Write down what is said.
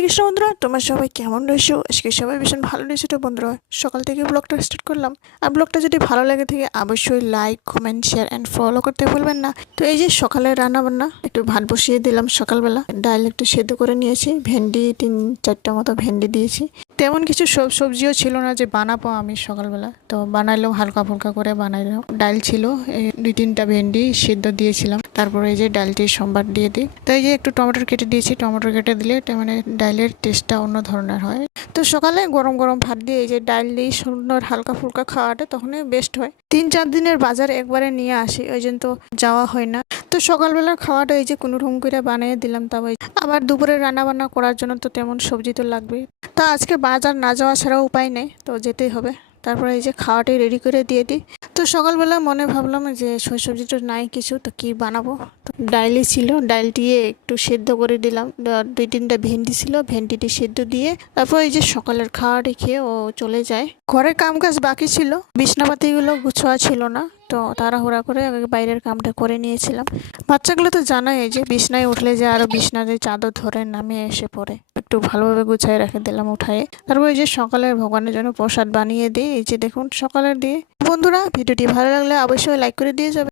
হরে কৃষ্ণ বন্ধুরা, তোমরা সবাই কেমন রয়েছো? আজকে সবাই ভীষণ ভালো রয়েছে। তো বন্ধুরা, সকাল থেকে ব্লগটা স্টার্ট করলাম। আর ব্লগটা যদি ভালো লাগে থাকে অবশ্যই like, comment, share and follow করতে ভুলবেন না। তো এই যে সকালে রান্না বান্না, একটু ভাত বসিয়ে দিলাম সকালবেলা। ডাল একটু সেদ্ধ করে নিয়েছি, ভেন্ডি 3-4টা মতো ভেন্ডি দিয়েছি। তেমন কিছু সবজিও ছিল না যে বানাবো আমি সকালবেলা, তো বানাইলাম হালকা ফুলকা করে বানাইলাম। ডাল ছিল, 2-3টা ভেন্ডি সিদ্ধ দিয়েছিলাম। তারপরে এই যে ডালটি সোমবার দিয়ে দিই। তো এই যে একটু টমেটো কেটে দিয়েছি, টমেটো কেটে দিলে মানে ডালের টেস্টটা অন্য ধরনের হয়। তো সকালে গরম গরম ভাত দিয়ে এই যে ডাল দিয়ে সুন্দর হালকা ফুলকা খাওয়াটা তখনই বেস্ট হয়। 3-4 দিনের বাজার একবারে নিয়ে আসি, ওই জন্য তো যাওয়া হয় না। তো সকালবেলার খাওয়াটা এই যে কোনো রকম করে বানিয়ে দিলাম। তবে আবার দুপুরে রান্না বান্না করার জন্য তো তেমন সবজি তো লাগবেই। তো আজকে বাজার না যাওয়া ছাড়া উপায় নেই, তো যেতেই হবে। তারপরে এই যে খাওয়াটাই রেডি করে দিয়ে দিই। তো সকালবেলা মনে ভাবলাম যে সবজিটা নাই কিছু, তো কি বানাবো। তো ডাইলই ছিল, ডাইল দিয়ে একটু সেদ্ধ করে দিলাম। 2-3টা ভেন্ডি ছিল, ভেন্ডিটি সেদ্ধ দিয়ে তারপর এই যে সকালের খাওয়াটি খেয়ে ও চলে যায়। ঘরের কাম কাজ বাকি ছিল, বিছনাপাতিগুলো গুছোয়া ছিল না, তো তাড়াহুড়া করে আগে বাইরের কামটা করে নিয়েছিলাম। বাচ্চাগুলো তো জানোই, এই যে বিছনায় উঠলে যে আরো বিছনার চাদর ধরে নামিয়ে এসে পড়ে, একটু ভালোভাবে গুছাই রেখে দিলাম উঠায়ে। তারপর এই যে সকালের ভগবানের জন্য প্রসাদ বানিয়ে দিই। এই যে দেখুন সকালের দিয়ে। বন্ধুরা, ভিডিওটি ভালো লাগলে অবশ্যই লাইক করে দিয়ে যাবে।